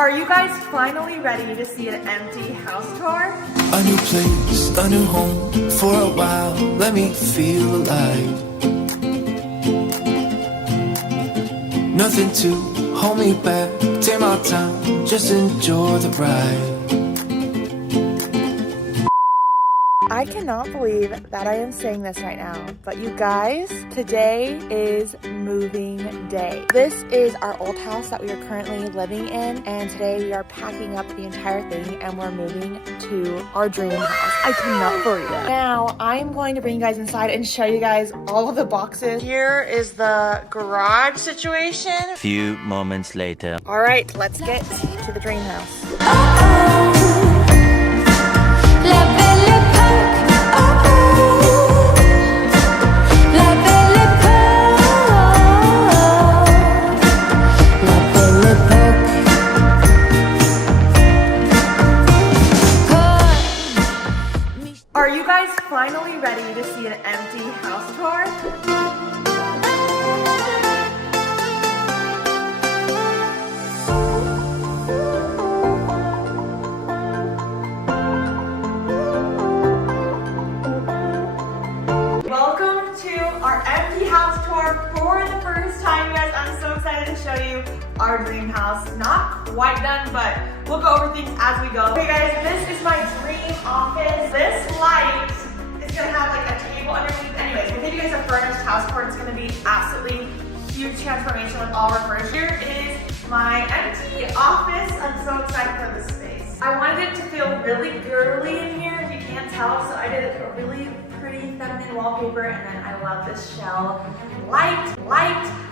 Are you guys finally ready to see an empty house tour? A new place, a new home, for a while, let me feel alive. Nothing to hold me back, take my time, just enjoy the ride. I cannot believe that I am saying this right now, but you guys, today is moving day. This is our old house that we are currently living in, and today we are packing up the entire thing and we're moving to our dream house. I cannot believe it. Now, I'm going to bring you guys inside and show you guys all of the boxes. Here is the garage situation. Few moments later. All right, let's get to the dream house. Are you guys finally ready to see an empty house tour? Welcome to our empty house tour for the first time, you guys. I'm so excited to show you our dream house. Not quite done, but we'll go over things as we go. Okay guys, this is my dream office. This light is gonna have like a table underneath. Anyways, we'll give you guys a furnished house tour. It's gonna be absolutely huge transformation with all refurnished. Here is my empty office. I'm so excited for this space. I wanted it to feel really girly in here, if you can't tell, so I did a really pretty feminine wallpaper, and then I love this shell light.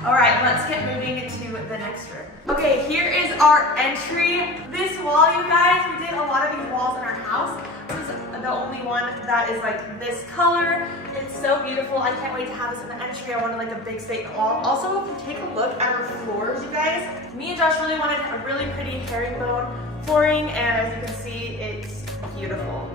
All right, let's get moving to the next room. Okay, here is our entry. This wall, you guys, we did a lot of these walls in our house. This is the only one that is like this color. It's so beautiful. I can't wait to have this in the entry. I wanted like a big statement wall. Also, if you take a look at our floors, you guys, me and Josh really wanted a really pretty herringbone flooring, and as you can see, it's beautiful.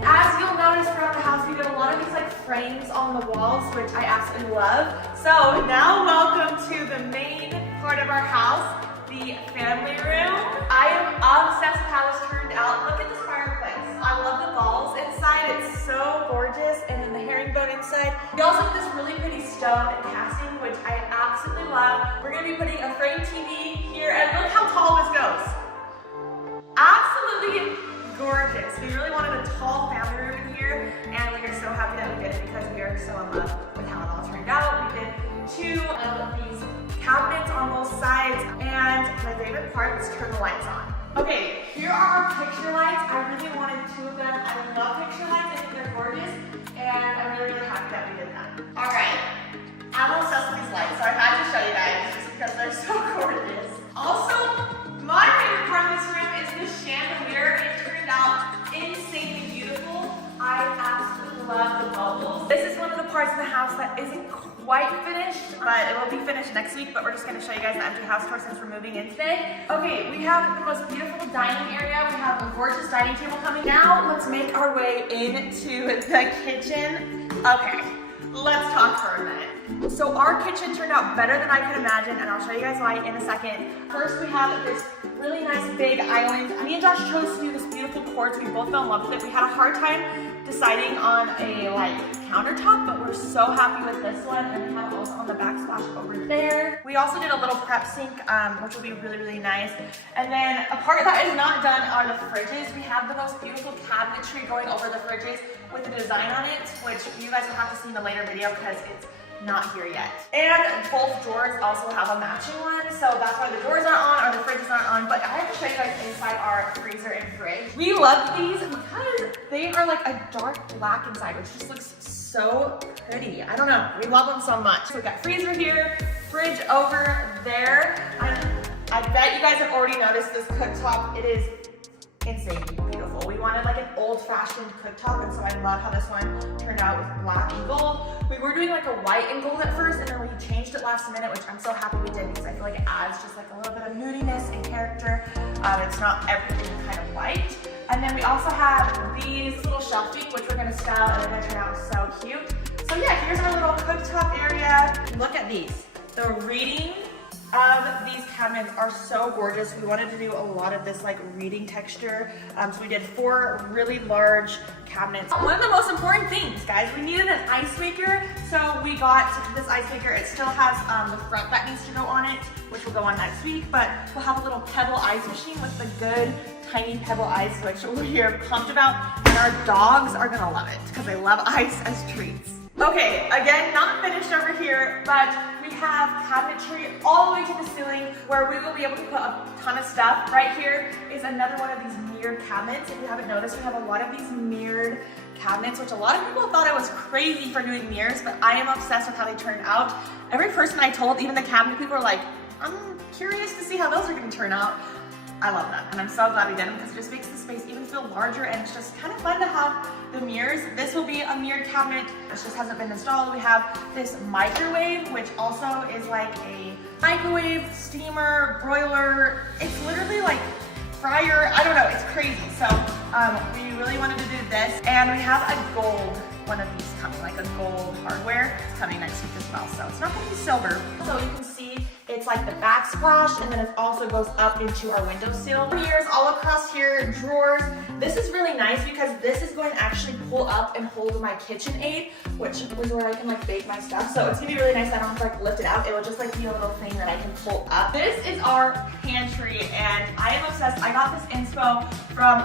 As you'll notice throughout the house, we did a lot of these like frames on the walls, which I absolutely love. So now welcome to the main part of our house, the family room. I am obsessed with how this turned out. Look at this fireplace. I love the balls inside. It's so gorgeous. And then the herringbone inside. We also have this really pretty stone casting, which I absolutely love. We're gonna be putting a frame TV here, and look how tall this goes. Absolutely gorgeous. We really wanted a tall family room in here, and we are so happy that we did it because we are so in love with how it all turned out. We did two of these cabinets on both sides, and my favorite part is turn the lights on. Okay, here are our picture lights. I really wanted two of them. I love picture lights. I think they're gorgeous, and I'm really happy that we did that. All right, I'm obsessed with these lights, so I had to show you guys just because they're so gorgeous. Also, my favorite part of this room is this chandelier. It turned out insanely beautiful. I absolutely love the bubbles. This is one of the parts of the house that isn't quite finished, but it will be finished next week, but we're just gonna show you guys the empty house tour since we're moving in today. Okay, we have the most beautiful dining area. We have a gorgeous dining table coming. Now, let's make our way into the kitchen. Okay, let's talk for a minute. So our kitchen turned out better than I could imagine, and I'll show you guys why in a second. First, we have this really nice big island. Me and Josh chose to do this beautiful quartz. We both fell in love with it. We had a hard time deciding on a like countertop, but we're so happy with this one. And we have also on the backsplash over there. We also did a little prep sink, which will be really, really nice. And then a part that is not done are the fridges. We have the most beautiful cabinetry going over the fridges with a design on it, which you guys will have to see in a later video because it's not here yet. And both drawers also have a matching one, so that's why the doors aren't on or the fridge is not on, but I have to show you guys inside our freezer and fridge. We love these because they are like a dark black inside, which just looks so pretty. I don't know, we love them so much. So we've got freezer here, fridge over there. I bet you guys have already noticed this cooktop. It is insanely beautiful. We wanted like an old-fashioned cooktop, and so I love how this one turned out with black and gold. We were doing like a white and gold at first, and then we changed it last minute, which I'm so happy we did because I feel like it adds just like a little bit of moodiness and character. It's not everything kind of white. And then we also have these little shelving, which we're gonna style, and they're gonna turn out so cute. So yeah, here's our little cooktop area. Look at these. The reading of these cabinets are so gorgeous. We wanted to do a lot of this like reading texture. So we did 4 really large cabinets. One of the most important things, guys, we needed an ice maker. So we got this ice maker. It still has the front that needs to go on it, which will go on next week, but we'll have a little pebble ice machine with the good tiny pebble ice, which we are pumped about. And our dogs are gonna love it because they love ice as treats. Okay, again, not finished over here, but we have cabinetry all the way to the ceiling where we will be able to put a ton of stuff. Right here is another one of these mirrored cabinets. If you haven't noticed, we have a lot of these mirrored cabinets, which a lot of people thought I was crazy for doing mirrors, but I am obsessed with how they turn out. Every person I told, even the cabinet people, are like, I'm curious to see how those are gonna turn out. I love them, and I'm so glad we did them because it just makes the space even feel larger, and it's just kind of fun to have the mirrors. This will be a mirrored cabinet. This just hasn't been installed. We have this microwave, which also is like a microwave, steamer, broiler. It's literally like fryer. I don't know, it's crazy. So we really wanted to do this, and we have a gold one of these coming, like a gold hardware. It's coming next week as well, so it's not gonna be silver. So you can see it's like the backsplash, and then it also goes up into our windowsill. Mirrors all across here, drawers. This is really nice because this is going to actually pull up and hold my KitchenAid, which is where I can like bake my stuff. So it's gonna be really nice. I don't have to like lift it out. It will just like be a little thing that I can pull up. This is our pantry, and I am obsessed. I got this inspo from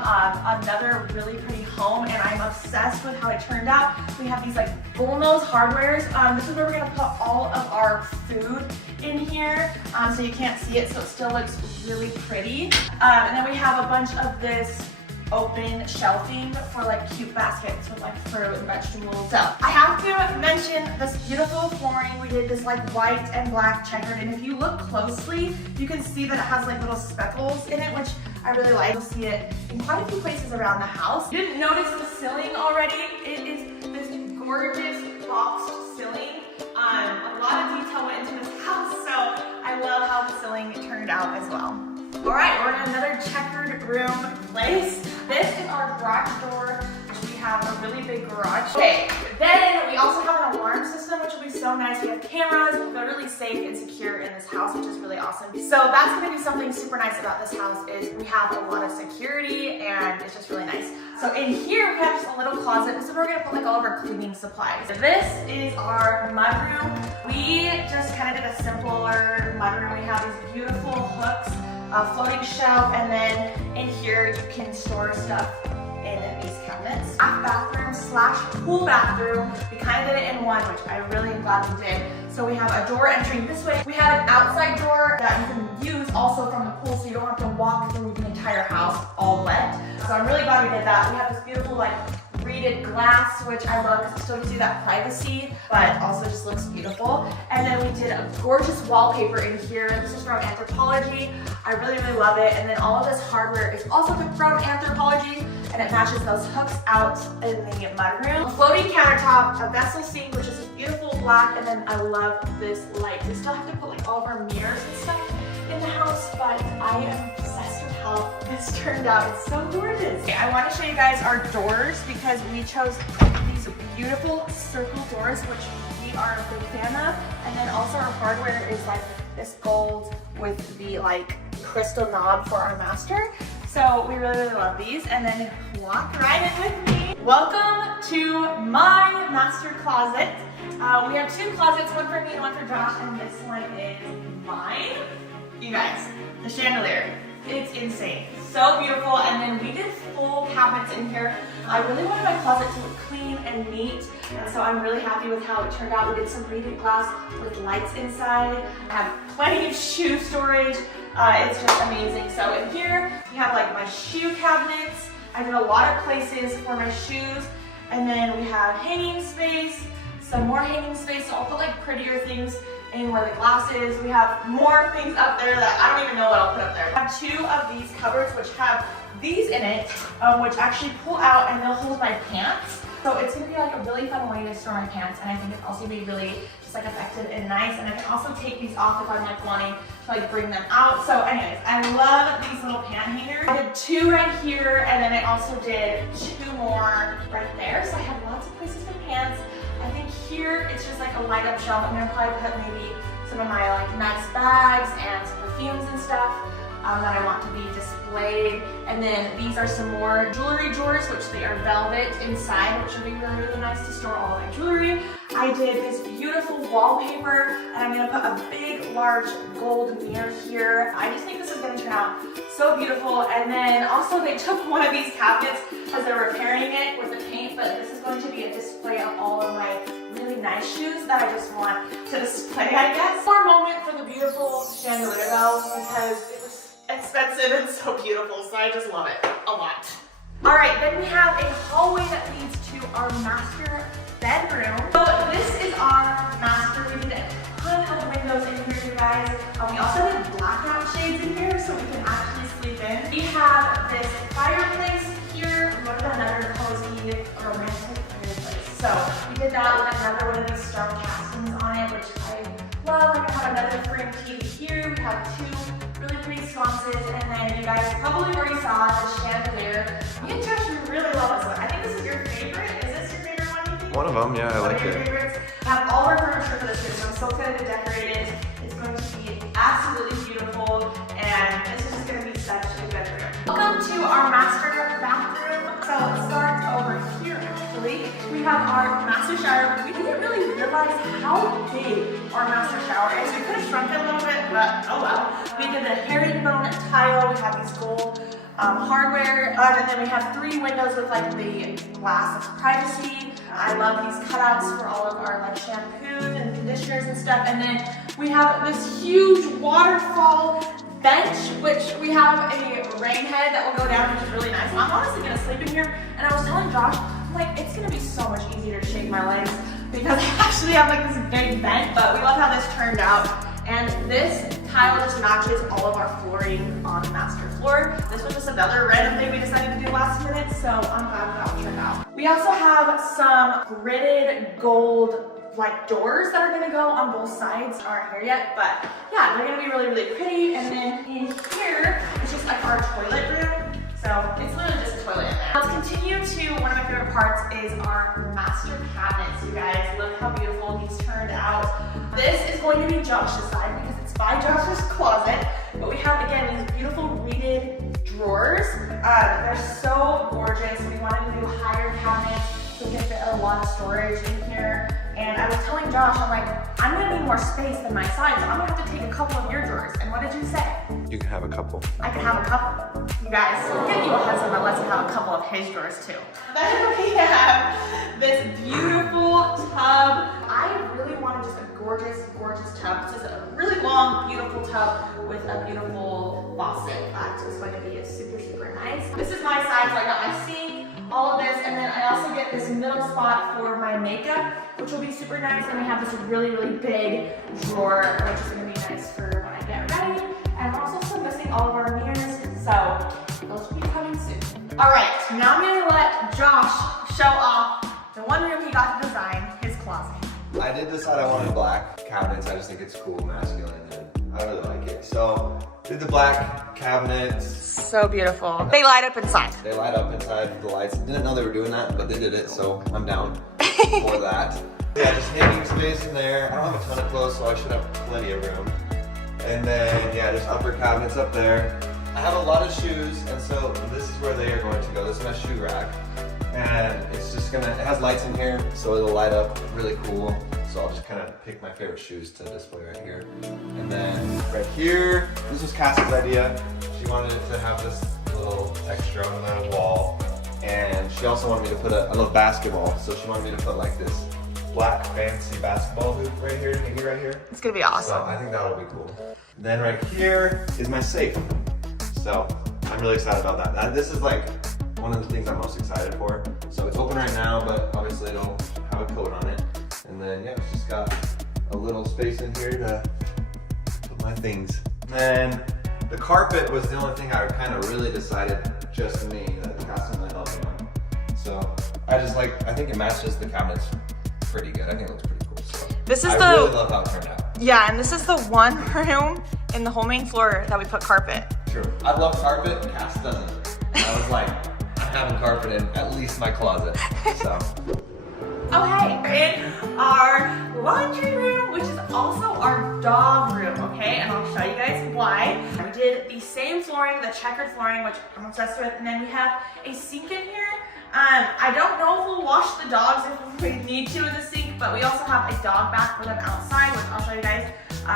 another really pretty home, and I'm obsessed with how it turned out. We have these like bullnose hardwares. This is where we're gonna put all of our food in here, so you can't see it, so it still looks really pretty. And then we have a bunch of this open shelving for like cute baskets with like fruit and vegetables. So I have to mention this beautiful flooring. We did this like white and black checkered, and if you look closely, you can see that it has like little speckles in it, which I really like. You'll see it in quite a few places around the house. You didn't notice the ceiling already. It is this gorgeous boxed ceiling. A lot of detail went into this house, so I love how the ceiling turned out as well. All right, we're in another checkered room place. This is our garage door, which we have a really big garage. Okay, then we also have an alarm system, which will be so nice. We have cameras. We're really safe and secure in this house, which is really awesome. So that's gonna be something super nice about this house is we have a lot of security, and it's just really nice. So in here, we have just a little closet. This is where we're gonna put like all of our cleaning supplies. This is our mudroom. We just kind of did a simpler mudroom. We have these beautiful hooks, a floating shelf, and then in here you can store stuff in these cabinets. Bathroom slash pool bathroom. We kind of did it in one, which I really am glad we did. So we have a door entering this way. We have an outside door that you can use also from the pool, so you don't have to walk through the entire house all wet. So I'm really glad we did that. We have this beautiful like reeded glass, which I love because it still gives you that privacy, but also just looks beautiful. And then we did a gorgeous wallpaper in here. This is from Anthropologie. I really, really love it. And then all of this hardware is also from Anthropologie, and it matches those hooks out in the mudroom. A floating countertop, a vessel sink, which is a beautiful black, and then I love this light. We still have to put like all of our mirrors and stuff in the house, but I am obsessed with how this turned out. It's so gorgeous. Okay, I want to show you guys our doors because we chose these beautiful circle doors, which we are a big fan of. And then also our hardware is like this gold with the like crystal knob for our master. So we really, really love these. And then walk right in with me. Welcome to my master closet. We have 2 closets, one for me and one for Josh, and this one is mine. You guys, the chandelier, it's insane. So beautiful, and then we did full cabinets in here. I really wanted my closet to look clean and neat, and so I'm really happy with how it turned out. We did some reeded glass with lights inside. I have plenty of shoe storage. It's just amazing. So in here, we have like my shoe cabinets. I did a lot of places for my shoes, and then we have hanging space, some more hanging space, so I'll put like prettier things in where the glass is. We have more things up there that I don't even know what I'll put up there. I have 2 of these cupboards which have these in it, which actually pull out and they'll hold my pants. So it's gonna be like a really fun way to store my pants, and I think it's also gonna be really just like effective and nice. And I can also take these off if I'm like wanting to like bring them out. So anyways, I love these little pan hangers. I did 2 right here, and then I also did 2 more right there. So I have lots of places for pants. I think here it's just like a light up shelf. I'm gonna probably put maybe some of my like nice bags and some perfumes and stuff that I want to be displayed. And then these are some more jewelry drawers, which they are velvet inside, which will be really, really nice to store all of my jewelry. I did this beautiful wallpaper, and I'm gonna put a big, large gold mirror here. I just think this is gonna turn out so beautiful. And then also they took one of these cabinets as they're repairing it with the paint, but this is going to be a display of all of my really nice shoes that I just want to display, I guess. More moment for the beautiful chandelier though, because it was expensive and so beautiful, so I just love it a lot. All right, then we have a hallway that leads to our master bedroom. So this is our master. We did a ton of windows in here, you guys. We also did blackout shades in here so we can actually sleep in. We have this fireplace here. We wanted another cozy, romantic fireplace. So we did that with another one of these stone castings on it, which I love. We have another frame TV here. We have two really pretty sconces, and then you guys probably already saw the chandelier. Me and Josh really love this one. I think this is your favorite. Is this your favorite one, you think? One of them, yeah, I like it. Favorites. I have all our furniture for this room, so I'm so excited to decorate it. It's going to be absolutely beautiful, and this is just going to be such a good room. Welcome to our master bathroom. So let's start over here, actually. We have our master shower. We didn't really realize how big our master shower is. We could have shrunk it a little bit, but oh well. We did the herringbone tile. We have these gold hardware, and then we have 3 windows with like the glass of privacy. I love these cutouts for all of our like shampoos and conditioners and stuff. And then we have this huge waterfall bench, which we have a rain head that will go down, which is really nice. I'm honestly gonna sleep in here, and I was telling Josh, like, it's gonna be so much easier to shake my legs because I actually have like this big vent, but we love how this turned out. And this tile just matches all of our flooring on the master floor. This was just another random thing we decided to do last minute, so I'm glad that turned out. We also have some gridded gold like doors that are gonna go on both sides. Aren't here yet, but yeah, they're gonna be really, really pretty. And then in here, it's just like our toilet room. So it's literally just a toilet in there. Let's continue to one of my favorite parts is our master cabinets, you guys. Look how beautiful these turned out. This is going to be Josh's side because it's by Josh's closet. But we have, again, these beautiful reeded drawers. They're so gorgeous. We wanted to do higher cabinets so we can fit a lot of storage in here. And I was telling Josh, I'm like, I'm gonna need more space than my side, so I'm gonna have to take a couple of your drawers. And what did you say? You can have a couple. I can have a couple. You guys, we'll get you a husband that lets him have a couple of his drawers too. Then we have this beautiful tub. I really wanted just a gorgeous, gorgeous tub. This is a really long, beautiful tub with a beautiful faucet that is going to be super, super nice. This is my side, so I got my sink, all of this, and then I also get this middle spot for my makeup, which will be super nice. And we have this really, really big drawer, which is going to be nice for when I get ready. And we're also still missing all of our mirrors, so those will be coming soon. All right, now I'm going to let Josh show off the one room he got to design, his closet. I did decide I wanted black cabinets. I just think it's cool, masculine, and I really like it. So, did the black cabinets. So beautiful. They light up inside. They light up inside the lights. Didn't know they were doing that, but they did it, so I'm down for that. Yeah, just hanging space in there. I don't have a ton of clothes, so I should have plenty of room. And then, yeah, just upper cabinets up there. I have a lot of shoes, and so this is where they are going to go. This is my shoe rack. And it's just gonna, it has lights in here, so it'll light up really cool. So I'll just kind of pick my favorite shoes to display right here. And then right here, this was Cass's idea. She wanted to have this little extra on the wall. And she also wanted me to put I love basketball, so she wanted me to put like this black fancy basketball hoop right here, hanging right here. It's gonna be awesome. So I think that'll be cool. Then right here is my safe. So I'm really excited about that. This is like one of the things I'm most excited for. So it's open right now, but obviously it'll have a coat on it. And then, yeah, it's just got a little space in here to put my things. And then the carpet was the only thing I kind of really decided just me that Cass really helped me on. So I think it matches the cabinets pretty good. I think it looks pretty cool. So this is I really love how it turned out. Yeah, and this is the one room in the whole main floor that we put carpet. True. I love carpet, Cass doesn't. I was like, I'm having carpet in at least my closet, so. Oh hey, we're in our laundry room, which is also our dog room, okay? And I'll show you guys why. We did the same flooring, the checkered flooring, which I'm obsessed with, and then we have a sink in here. I don't know if we'll wash the dogs if we need to in the sink, but we also have a dog bath for them outside, which I'll show you guys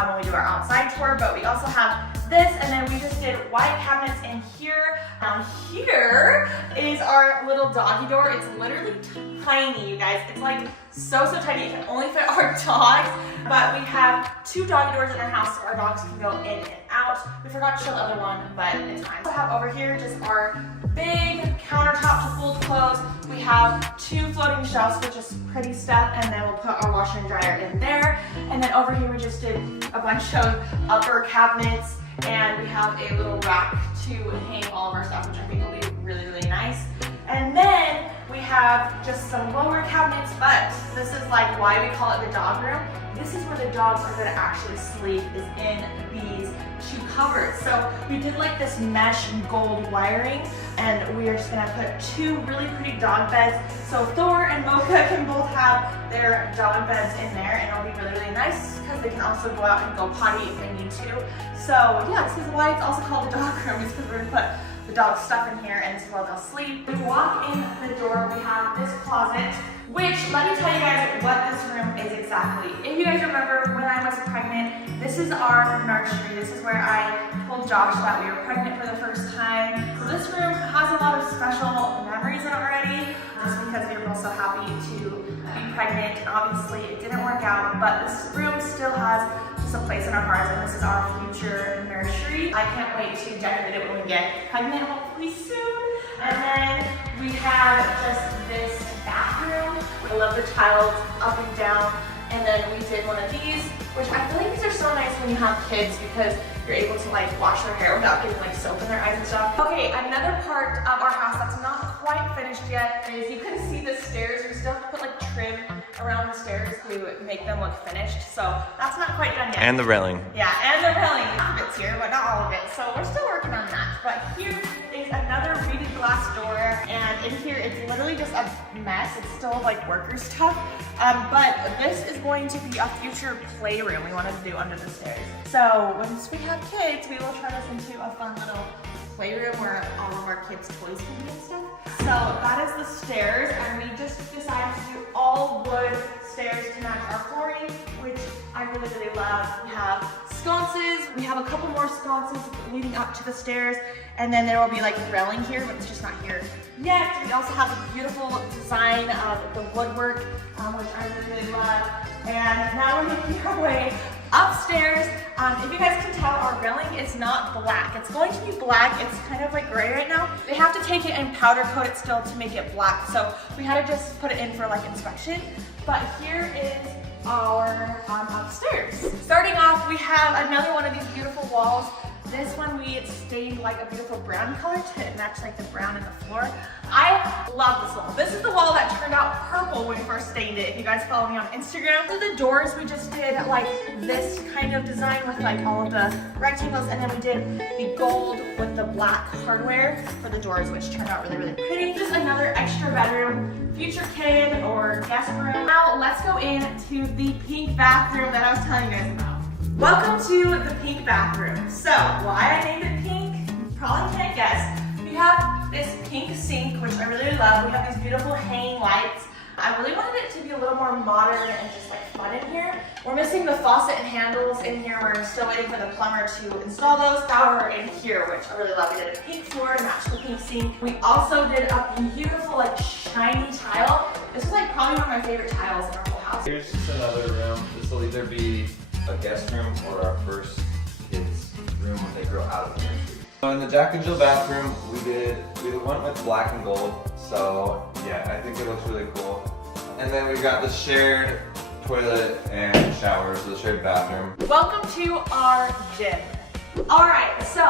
when we do our outside tour. But we also have this, and then we just did white cabinets in here. Down here is our little doggy door. It's literally tiny, you guys. It's like so tiny. It can only fit our dogs, but we have 2 doggy doors in our house so our dogs can go in and out. We forgot to show the other one, but it's fine. We have over here just our big countertop to fold clothes. We have 2 floating shelves with just pretty stuff, and then we'll put our washer and dryer in there. And then over here we just did a bunch of upper cabinets, and we have a little rack to hang all of our stuff, which I think will be really, really nice. And then we have just some lower cabinets, but this is like why we call it the dog room. This is where the dogs are gonna actually sleep, is in these 2 cupboards. So we did like this mesh gold wiring, and we are just gonna put 2 really pretty dog beds. So Thor and Mocha can both have their dog beds in there, and it'll be really, really nice because they can also go out and go potty if they need to. So yeah, this is why it's also called the dog room, is because we're gonna put the dog's stuff in here, and this is where they'll sleep. We walk in the door, we have this closet, which, let me tell you guys what this room is exactly. If you guys remember when I was pregnant, this is our nursery. This is where I told Josh that we were pregnant for the first time. So this room has a lot of special memories in it already, just because we were both so happy to be pregnant, and obviously it didn't work out, but this room still has just a place in our hearts, and this is our future nursery. I can't wait to decorate it when we get pregnant, hopefully soon. And then we have just this bathroom. I love the tiles up and down. And then we did one of these, which I feel like these are so nice when you have kids because you're able to like wash their hair without getting like soap in their eyes and stuff. Okay, another part of our house that's not quite finished yet is you can see the stairs. We still have to put like trim around the stairs to make them look finished. So that's not quite done yet. And the railing. Yeah, and the railing. Half of it's here, but not all of it. So we're still working on that. But here is another reading glass door, and in here it's literally just a mess. It's still like worker stuff. But this is going to be a future playroom we wanted to do under the stairs. So once we have kids, we will turn this into a fun little playroom where all of our kids' toys can be and stuff. So that is the stairs, and we just decided to do all wood stairs to match our flooring, which I really, really love. We have sconces. We have a couple more sconces leading up to the stairs, and then there will be like a railing here, but it's just not here yet. We also have a beautiful design of the woodwork, which I really, really love. And now we're making our way upstairs. If you guys can tell, our railing is not black. It's going to be black. It's kind of like gray right now. They have to take it and powder coat it still to make it black. So we had to just put it in for like inspection. But here is our upstairs. Starting off, we have another one of these beautiful walls. This one we stained like a beautiful brown color to match like the brown in the floor. I love this wall. This is the wall that turned out purple when we first stained it. If you guys follow me on Instagram. So the doors, we just did like this kind of design with like all of the rectangles, and then we did the gold with the black hardware for the doors, which turned out really, really pretty. Just another extra bedroom, future kid or guest room. Now let's go into the pink bathroom that I was telling you guys about. Welcome to the pink bathroom. So, why I named it pink, you probably can't guess. We have this pink sink, which I really, really love. We have these beautiful hanging lights. I really wanted it to be a little more modern and just like fun in here. We're missing the faucet and handles in here. We're still waiting for the plumber to install those. Shower in here, which I really love. We did a pink floor to match the pink sink. We also did a beautiful like shiny tile. This is like probably one of my favorite tiles in our whole house. Here's just another room. This will either be a guest room or our first kids' room when they grow out of the nursery. So in the Jack and Jill bathroom, we went with black and gold. So yeah, I think it looks really cool. And then we've got the shared toilet and shower, so the shared bathroom. Welcome to our gym. Alright, so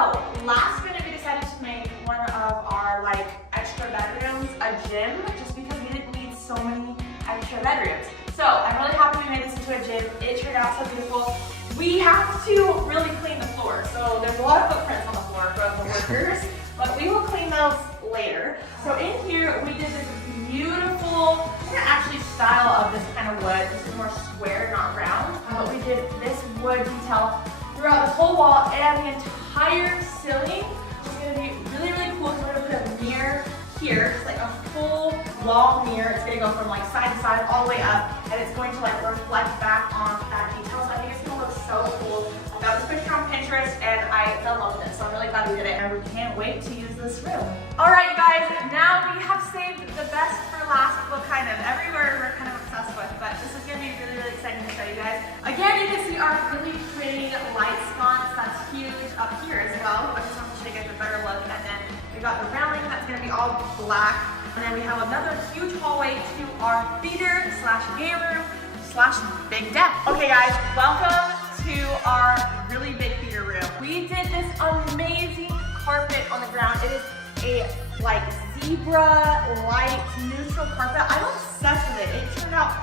last minute we decided to make one of our like extra bedrooms a gym, just because we didn't need so many extra bedrooms. So I'm really happy we made this into a gym. It turned out so beautiful. We have to really clean the floor. So there's a lot of footprints on the floor from the workers, but we will clean those later. So in here we did this beautiful, we're gonna actually style of this kind of wood. This is more square, not round. But we did this wood detail throughout this whole wall and the entire ceiling, which is gonna be really, really cool. So we're gonna put a mirror here, just like a full long mirror. It's gonna go from like side to side all the way up, and it's going to like reflect back on that detail. So I think it's gonna look so cool. I got this picture on Pinterest and I fell in love with it, so I'm really glad we did it, and we can't wait to use this room. All right, you guys, now we have saved the best for last. Well, kind of everywhere we're kind of obsessed with, but this is gonna be really, really exciting to show you guys. Again, you can see our really pretty light sconce that's huge up here as well. I just want to show you guys a better look, and then we got the railing that's gonna be all black. And then we have another huge hallway to our theater slash game room slash big deck. Okay guys, welcome to our really big theater room. We did this amazing carpet on the ground. It is a like zebra light neutral carpet. I'm obsessed with it. It turned out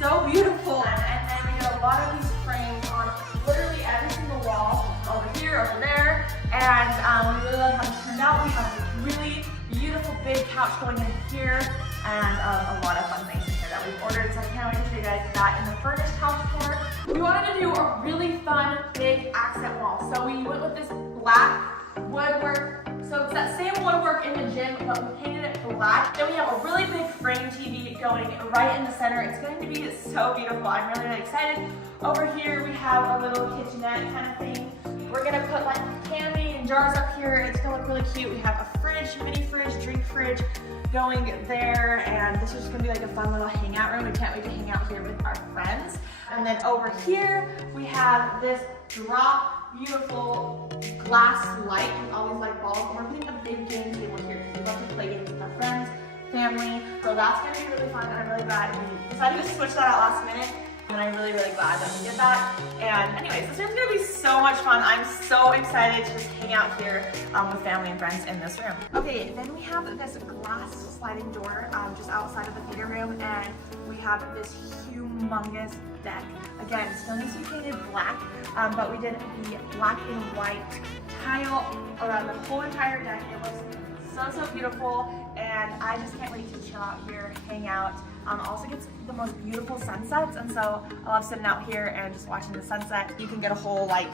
so beautiful. And then we got a lot of these frames on literally every single wall, over here, over there. And we really love how it turned out. We have a really beautiful big couch going in here, and a lot of fun things in here that we've ordered. So I can't wait to show you guys that in the furnished house tour. We wanted to do a really fun big accent wall. So we went with this black woodwork. So it's that same woodwork in the gym, but we painted it black. Then we have a really big frame TV going right in the center. It's going to be so beautiful. I'm really, really excited. Over here we have a little kitchenette kind of thing. We're gonna put like candy and jars up here. It's gonna look really cute. We have a fridge, mini fridge, drink fridge going there, and this is gonna be like a fun little hangout room. We can't wait to hang out here with our friends. And then over here we have this drop beautiful glass light with all these light bulbs. And we're putting a big game table here because we love to play games with our friends, family. So that's gonna be really fun, and I'm really glad we decided to switch that out last minute. And I'm really, really glad that we did that. And anyways, this room's gonna be so much fun. I'm so excited to just hang out here with family and friends in this room. Okay, then we have this glass sliding door just outside of the theater room, and we have this humongous deck. Again, still needs to be painted black, but we did the black and white tile around the whole entire deck. It looks so beautiful, and I just can't wait to chill out here, hang out. Also gets the most beautiful sunsets, and so I love sitting out here and just watching the sunset. You can get a whole like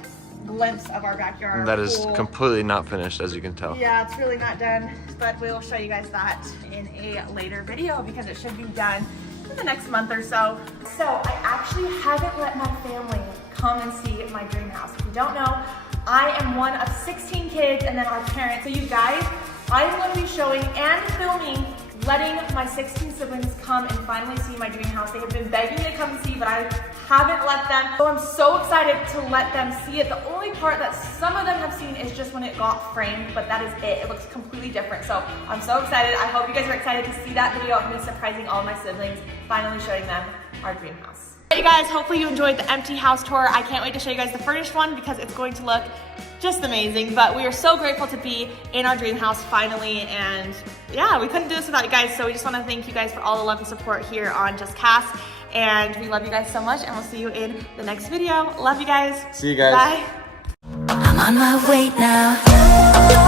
glimpse of our backyard. That is completely not finished, as you can tell. Yeah, it's really not done, but we'll show you guys that in a later video because it should be done in the next month or so. So I actually haven't let my family come and see my dream house. If you don't know, I am one of 16 kids and then our parents. So you guys, I'm going to be showing and filming letting my 16 siblings come and finally see my dream house. They have been begging me to come and see, but I haven't let them. So I'm so excited to let them see it. The only part that some of them have seen is just when it got framed, but that is it. It looks completely different. So I'm so excited. I hope you guys are excited to see that video of me surprising all my siblings, finally showing them our dream house. Hey guys, hopefully you enjoyed the empty house tour. I can't wait to show you guys the furnished one because it's going to look just amazing. But we are so grateful to be in our dream house finally, and yeah, we couldn't do this without you guys. So we just want to thank you guys for all the love and support here on JUSTKASS, and we love you guys so much, and we'll see you in the next video. Love you guys. See you guys. Bye. I'm on my way now.